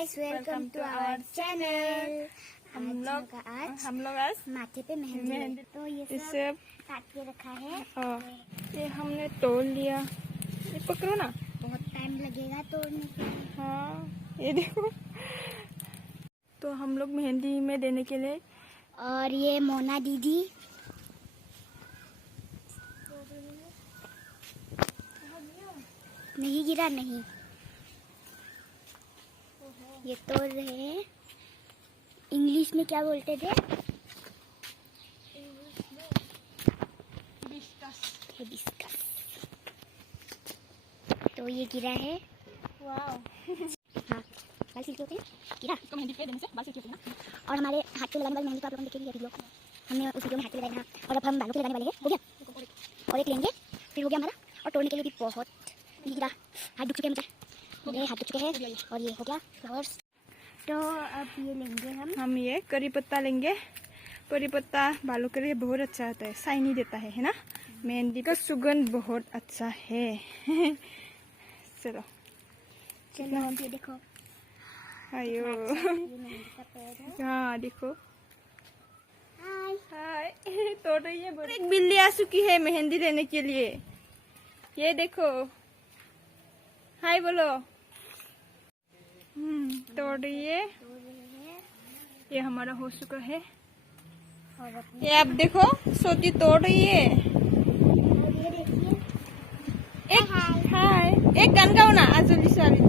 Guys, welcome to our channel. हम लोग आज माथे पे मेहंदी तो ये सब काट के रखा है। ये हमने तोड़ लिया। ये पकड़ो ना, बहुत टाइम लगेगा तोड़ने के। हाँ ये देखो। तो हम लोग मेहंदी में देने के लिए। और ये मोना दीदी नहीं गिरा, नहीं, ये तोड़ रहे हैं। इंग्लिश में क्या बोलते थे? हिबिस्कस। तो ये गिरा है। वाह। हाँ, बाल सिल्की होते हैं, गिरा। इसको मेहंदी के देने से बाल सिल्की होते हैं ना। और हमारे हाथ पे लगाने वाली मेहंदी तो आप लोगों ने देखी है वीडियो। हमने उस वीडियो में हाथ पे लगाया था। और अब हम बालों पे लगाने वाले हैं। हो गया, और एक लेंगे, फिर हो गया हमारा। और तोड़ने के लिए भी बहुत गिरा, हाथ दुख चुके हैं मुझे, ये हाथ दुख चुके हैं। और ये हो गया फ्लावर्स। तो अब ये लेंगे हम ये करी पत्ता लेंगे। करी पत्ता बालों के लिए बहुत अच्छा होता है, शाइनी देता है ना। मेहंदी का सुगंध बहुत अच्छा है। चलो चलो, अब ये देखो। आयो, ये मेहंदी का पेड़ है। हाँ देखो। हाय हाय। तोड़ रही है। एक बिल्ली आ चुकी है मेहंदी देने के लिए। ये देखो, हाय बोलो। तोड़ रही है। ये हमारा हो चुका है। ये आप देखो, सोती तोड़ रही है। एक हाय, एक गान गाओ ना, आजोली सारी।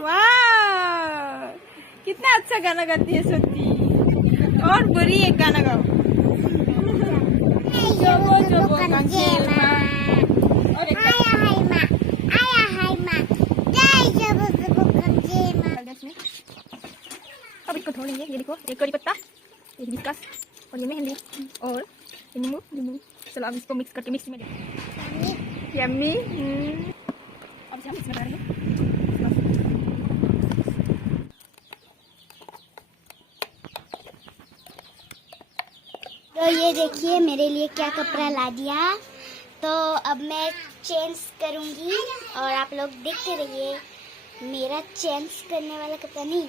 वाह, कितना अच्छा गाना गाती है सोती। और बुरी एक गाना गाओ। जोबो जोबो कंचे मा। और एक अब इसको धो लेंगे। ये देखो, एक करी पत्ता, एक हिबिस्कस, और ये मेहंदी, और ये नींबू। चलो अब इसको मिक्स करके मिक्सी में दें। यम्मी। अब इसे हम मिक्स में डाल देंगे। तो ये देखिए मेरे लिए क्या कपड़ा ला दिया। तो अब मैं चेंज करूंगी और आप लोग देखते रहिए। मेरा चेंज करने वाला कपड़ा नहीं,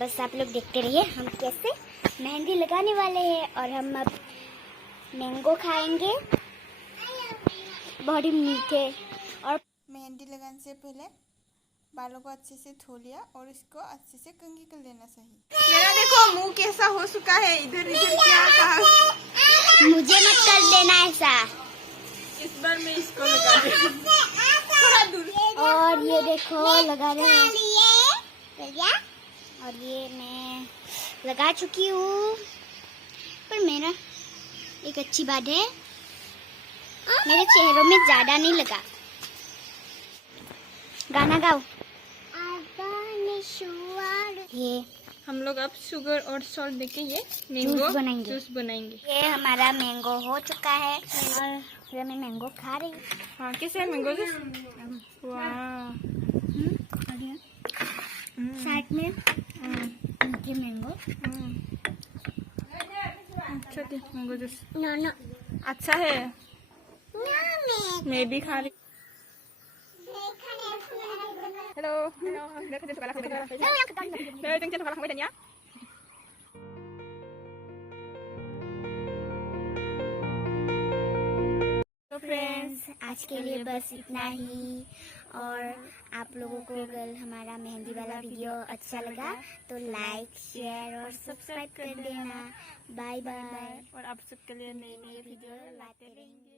बस आप लोग देखते रहिए हम कैसे मेहंदी लगाने वाले हैं। और हम अब मैंगो खाएंगे, बहुत ही मीठे। और मेहंदी लगाने से पहले बालों को अच्छे से धो लिया और इसको अच्छे से कंघी कर लेना चाहिए। मेरा देखो मुंह कैसा हो चुका है, इधर इधर क्या कहा। मुझे मत कर देना ऐसा। इस बार मैं इसको लगा थोड़ा दूर। और ये देखो लगा रहे हैं। और ये मैं लगा चुकी हूँ। पर मेरा एक अच्छी बात है, मेरे चेहरों में ज्यादा नहीं लगा। गाना गाओ। ये हम लोग अब शुगर और सॉल्ट देके ये मैंगो जूस बनाएंगे। ये हमारा मैंगो हो चुका है और फिर मैं मैंगो खा रही हूँ। हाँ, कैसे है मैंगो जूस? वाह। साथ में मीठे मैंगो। अच्छा थी मैंगो जूस। नो अच्छा है। मैं भी खा रही। हेलो तो फ्रेंड्स, आज के लिए बस इतना ही। और आप लोगों को अगर हमारा मेहंदी वाला वीडियो अच्छा लगा तो लाइक, शेयर और सब्सक्राइब कर देना। Bye bye. और आप सबके लिए नई नई वीडियो लाते रहेंगे।